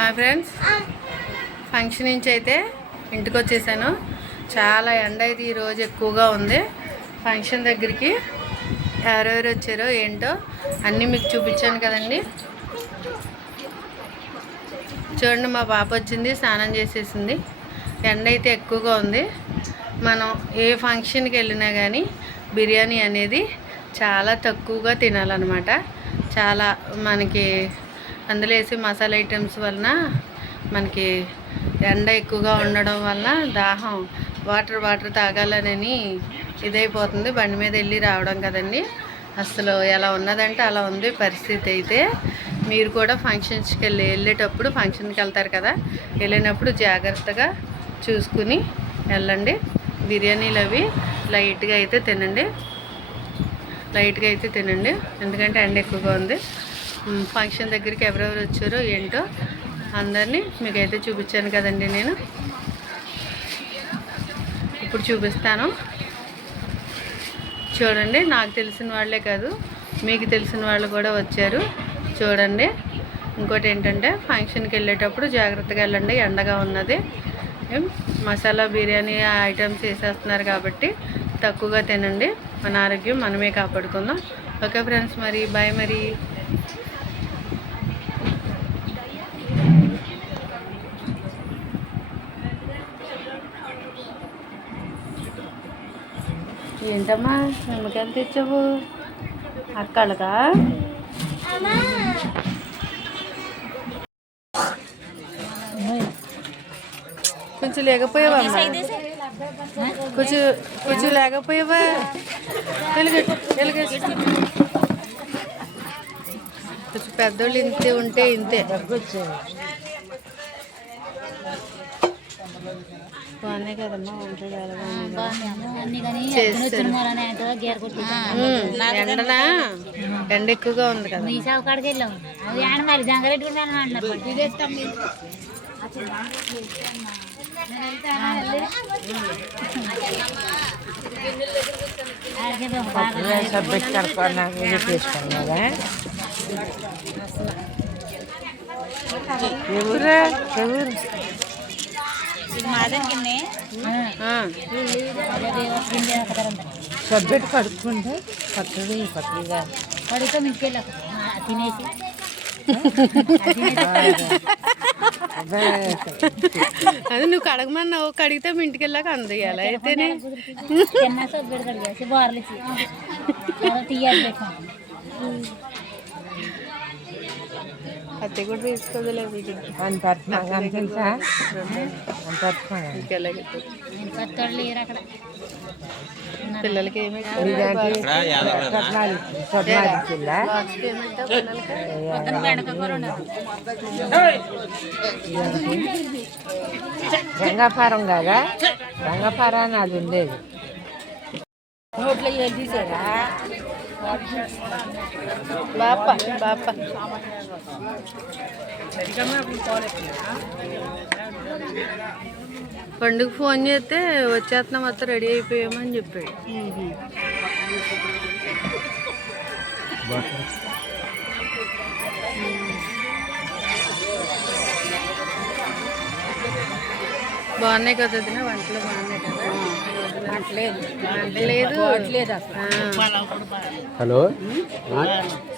Hi friends, function నుంచి అయితే ఇంటికి వచ్చేసాను. చాలా ఎండ అయితే ఈరోజు ఎక్కువగా ఉంది. ఫంక్షన్ దగ్గరికి ఎవరెవరు వచ్చారో ఏంటో అన్నీ మీకు చూపించాను కదండి. చూడండి, మా పాప వచ్చింది, స్నానం చేసేసింది. ఎండ అయితే ఎక్కువగా ఉంది. మనం ఏ ఫంక్షన్కి వెళ్ళినా కానీ బిర్యానీ అనేది చాలా తక్కువగా తినాలన్నమాట. చాలా మనకి అందులో వేసే మసాలా ఐటమ్స్ వలన మనకి ఎండ ఎక్కువగా ఉండడం వల్ల దాహం వాటర్ తాగాలని ఇదైపోతుంది. బండి మీద వెళ్ళి రావడం కదండి. అసలు ఎలా ఉన్నదంటే అలా ఉంది పరిస్థితి. అయితే మీరు కూడా ఫంక్షన్స్కి వెళ్ళేటప్పుడు ఫంక్షన్కి వెళ్తారు కదా, వెళ్ళినప్పుడు జాగ్రత్తగా చూసుకుని వెళ్ళండి. బిర్యానీలు అవి లైట్గా అయితే తినండి, ఎందుకంటే ఎండ ఎక్కువగా ఉంది. ఫంక్షన్ దగ్గరికి ఎవరెవరు వచ్చారో ఏంటో అందరినీ మీకైతే చూపించాను కదండి. నేను ఇప్పుడు చూపిస్తాను, చూడండి. నాకు తెలిసిన వాళ్ళే కాదు, మీకు తెలిసిన వాళ్ళు కూడా వచ్చారు, చూడండి. ఇంకోటి ఏంటంటే ఫంక్షన్కి వెళ్ళేటప్పుడు జాగ్రత్తగా వెళ్ళండి, ఎండగా ఉన్నది. మసాలా బిర్యానీ ఐటమ్స్ వేసేస్తున్నారు కాబట్టి తక్కువగా తినండి. మన ఆరోగ్యం మనమే కాపాడుకుందాం. ఓకే ఫ్రెండ్స్, మరి బాయ్. మరి ఏంటమ్మా నిమ్మకాయలు తెచ్చావు అక్కలకా? కొంచెం లేకపోయావా? కొంచెం లేకపోయావా? కొంచెం పెద్దోళ్ళు ఇంతే ఉంటే ఇంతే. బాగున్నాయి కదమ్మా, వంటలు ఎండనా? ఎండ ఎక్కువగా ఉంది కదా. సబ్బెట్టు కడుక్కుంటే పక్కగా కడిగితే మీకు తినేసి అది నువ్వు కడగమన్నావు, కడిగితే మీ ఇంటికి వెళ్ళాక అందయ్యాలి. అయితేనే సబ్బెట్టు కడిగేసి బోర్లు తీయాలి. అత్తే కూడా తీసుకోదులే తెలుసా? పిల్లలకి ఏమి రంగాపారం కదా, రంగాపారాన్ని అది ఉండేది. నోట్లో ఏం తీసారా బాప పండుగ ఫోన్ చేస్తే వచ్చేస్తున్నాం, మొత్తం రెడీ అయిపోయామని చెప్పాడు. బాగున్నాయి కదా వదిన, వంటలు బాగున్నాయి కదా. లేదు హలో,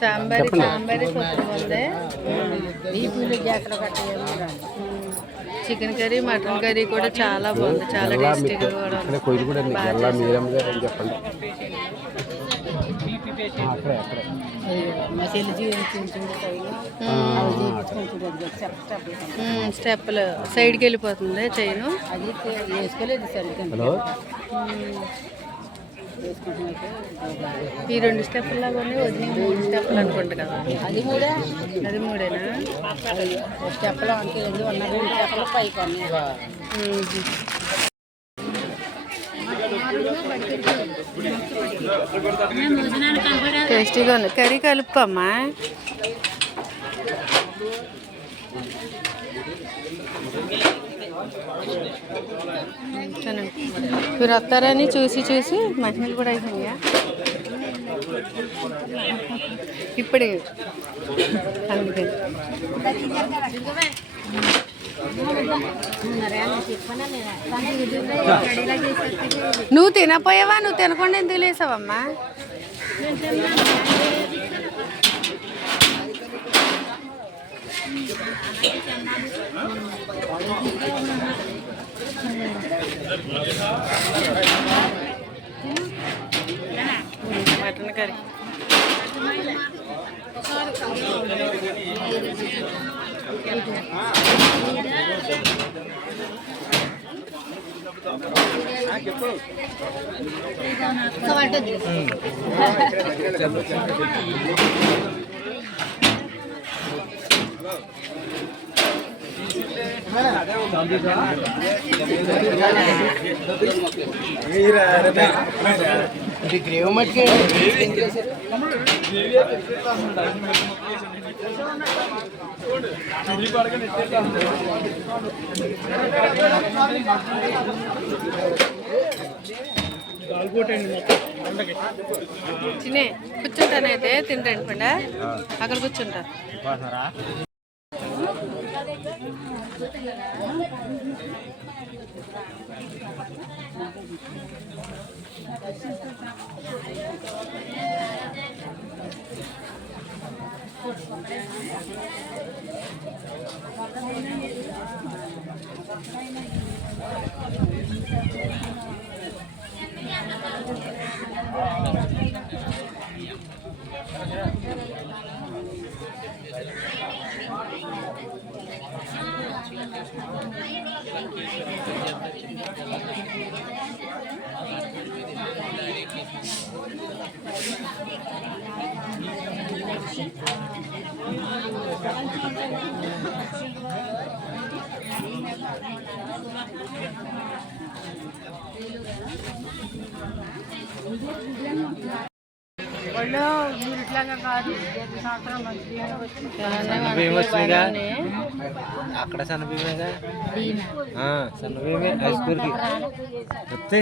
సాంబారి సూపర్ ఉంది. చికెన్ కర్రీ, మటన్ కర్రీ కూడా చాలా బాగుంది, చాలా టేస్టీగా కూడా చెప్పండి. స్టెప్లు సైడ్కి వెళ్ళిపోతుంది చైను. హలో, ఈ 2 స్టెప్పులు లాగా వదిలి 3 స్టెప్పులు అనుకుంటా కదా. అది మూడేనా? స్టెప్లు అంటే 2 స్టెప్లు పైకి. టేస్టీగా ఉంది. కర్రీ కలుపుకోమ్మా. మీరు వస్తారని చూసి మహిళలు కూడా అయిపోయా. ఇప్పుడు అందుకని నువ్వు తినపోయావా? నువ్వు తినకుండా ఎందుకు లేసావమ్మా? మటన్ కర్రీ గ్రేవ్ మట్టికి చినే కూర్చుంటానైతే తింటాను పండ అక్కడ కూర్చుంటా. అక్కడ సన్నబియ్యమేగా సన్నబియ్యమే హై స్కూల్కి వస్తే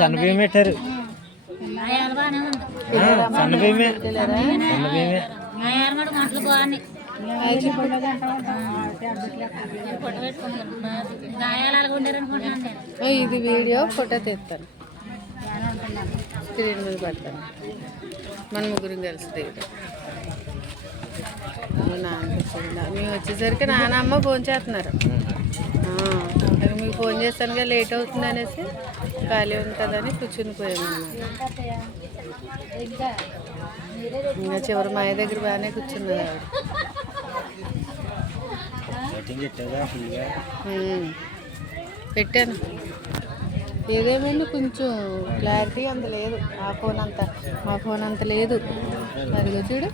సన్నబియ్యం పెట్టారు. సన్నబియ్యమే సన్నబియ్యమే ఇది వీడియో ఫోటో తీస్తాను, స్క్రీన్ మీద పెడతాను. మన ముగ్గురం కలిసి దిగుతాం. మేము వచ్చేసరికి నాన్నమ్మ ఫోన్ చేస్తున్నారు. మీకు ఫోన్ చేస్తానుగా లేట్ అవుతుంది అనేసి ఖాళీ ఉంటుందని కూర్చుని పోయాము అన్నమాట. ఇంకా చివరి మాయ దగ్గర బాగానే కూర్చున్నది ఆవిడ. పెట్టాను. ఏదేమైనా కొంచెం క్లారిటీ అంత లేదు. మా ఫోన్ అంత లేదు. అదిగో చూడు.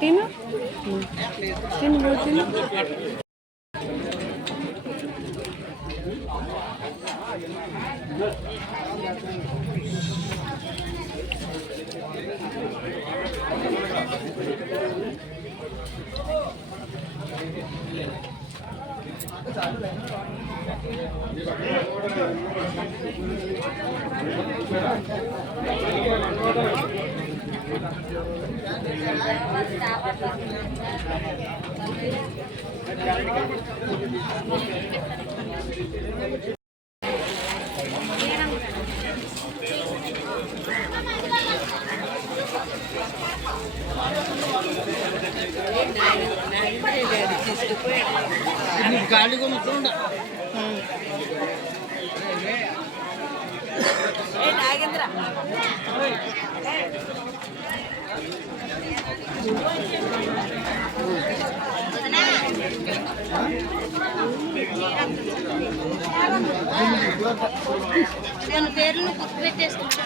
తిను తిను తిను.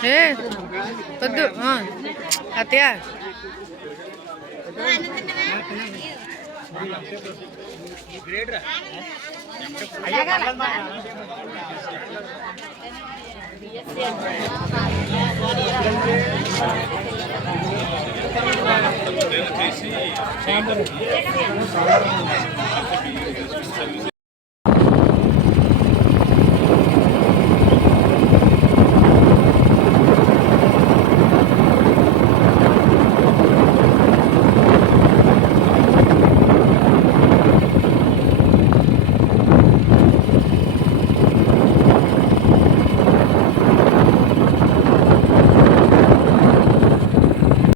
ఏ వద్దు అత్తయ్య